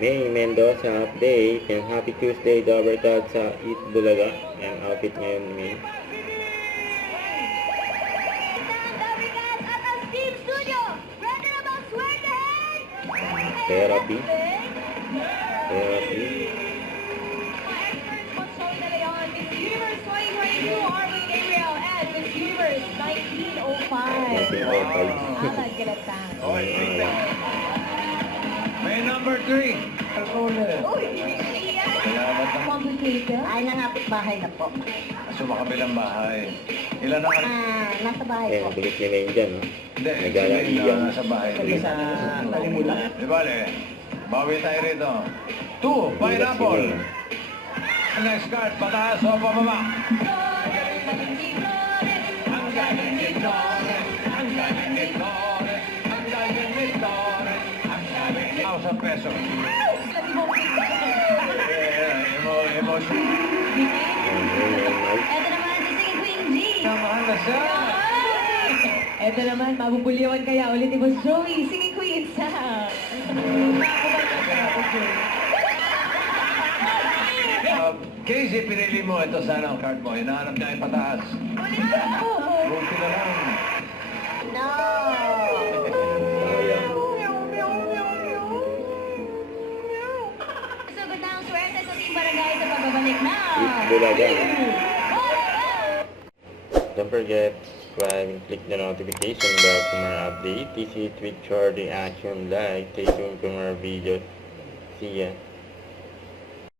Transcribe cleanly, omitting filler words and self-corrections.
May Mendoza update. Yung Happy Tuesday, Double Cut sa Eat Bulaga. Ang outfit ngayon ni May. Therapy. May number 3. Complicated? Ay, nangapit bahay na po. Sumakabilang bahay. Ilan ang... Nasa bahay Ayan, po. ang bilis ni May dyan. Oh. Hindi, Nag-aaiyan. nasa bahay. Sa Talimula. Di bale, bawi tayo rito. 2, pineapple. Next card, pataas o pababa. Ang galing ni Torres, ang galing ni Torres, ang galing ni Torres, ang galing ni... 1,000 pesos. Emotion. Ito naman si Singing Queen G. Mahal na siya. Eto naman, mabubuliwan kaya ulit ni Boss Joey. Singing Queen sa... Casey, pinili mo. Ito sana ang card mo. Hinahanap niya ay pataas. Buti na lang. No! Sugod na ang swerte sa Team Barangay sa pagbabalik na. Eat Bulaga. Don't forget to subscribe and click the notification bell for more updates. Easy tweet, short, action, like. Stay tuned for more videos. See ya.